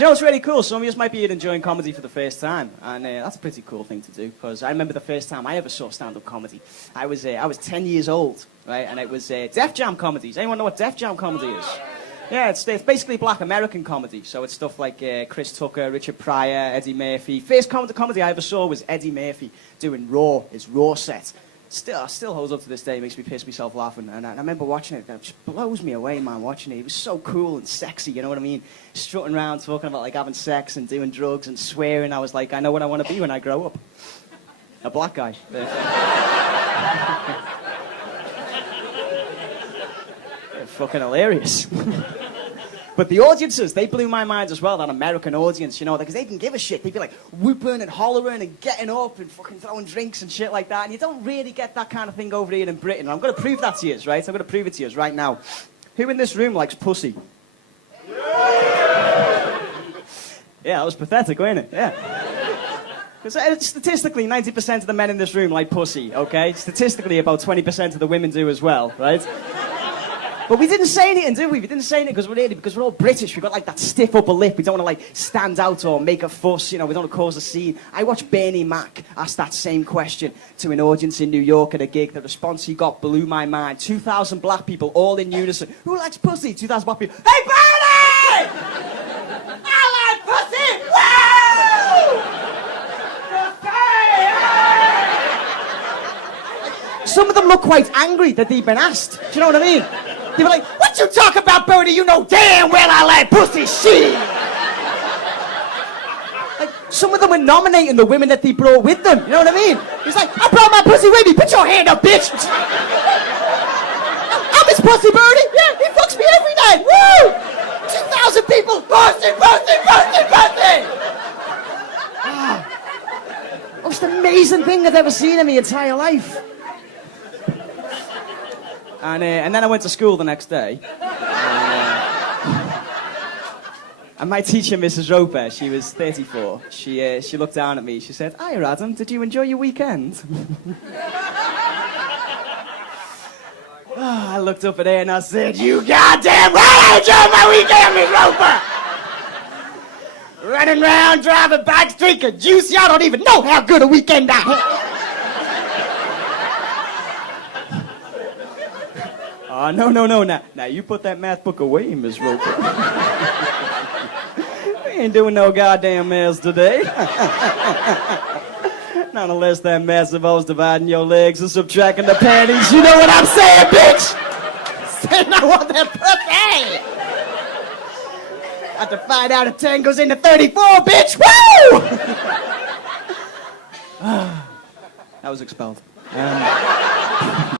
You know, it's really cool. Some of you might be enjoying comedy for the first time, and that's a pretty cool thing to do, because I remember the first time I ever saw stand-up comedy. I was 10 years old, right, and it was Def Jam comedy. Does anyone know what Def Jam comedy is? Yeah, it's basically black American comedy, so it's stuff like Chris Tucker, Richard Pryor, Eddie Murphy. First comedy I ever saw was Eddie Murphy doing his Raw set. Still holds up to this day, makes me piss myself laughing. And I remember watching it, it just blows me away, man, watching it. It was so cool and sexy, you know what I mean? Strutting around, talking about, like, having sex and doing drugs and swearing. I was like, I know what I want to be when I grow up. A black guy. They're fucking hilarious. But the audiences, they blew my mind as well, that American audience, you know, because they didn't give a shit. They'd be like whooping and hollering and getting up and fucking throwing drinks and shit like that. And you don't really get that kind of thing over here in Britain. And I'm going to prove that to you, right? I'm going to prove it to you right now. Who in this room likes pussy? Yeah, that was pathetic, wasn't it? Yeah. Because statistically, 90% of the men in this room like pussy, okay? Statistically, about 20% of the women do as well, right? But we didn't say anything, did we? We didn't say anything because we're all British. We've got, like, that stiff upper lip. We don't want to, like, stand out or make a fuss, you know. We don't want to cause a scene. I watched Bernie Mac ask that same question to an audience in New York at a gig. The response he got blew my mind. 2,000 black people all in unison. Who likes pussy? 2,000 black people. Hey, Bernie! I like pussy! Woo! Some of them look quite angry that they've been asked. Do you know what I mean? They were like, what you talk about, Bernie? You know damn well I like pussy shit. Like, some of them were nominating the women that they brought with them. You know what I mean? He's like, I brought my pussy with me. Put your hand up, bitch. I'm his pussy, Bernie. Yeah, he fucks me every night. Woo! 2,000 people. Pussy, pussy, pussy, pussy. Ah, most amazing thing I've ever seen in my entire life. And then I went to school the next day. And my teacher, Mrs. Roper, she was 34. She looked down at me. She said, "Hiya, Adam, did you enjoy your weekend?" I looked up at her and I said, "You goddamn right I enjoyed my weekend, Miss Roper! Running around, driving bikes, drinking juice. Y'all don't even know how good a weekend I had." Oh, no. Now, you put that math book away, Miss Roper. We ain't doing no goddamn maths today. Not unless that math involves dividing your legs and subtracting the panties. You know what I'm saying, bitch? Saying I want that pussy. Got to find out if 10 goes into 34, bitch. Woo! That was expelled.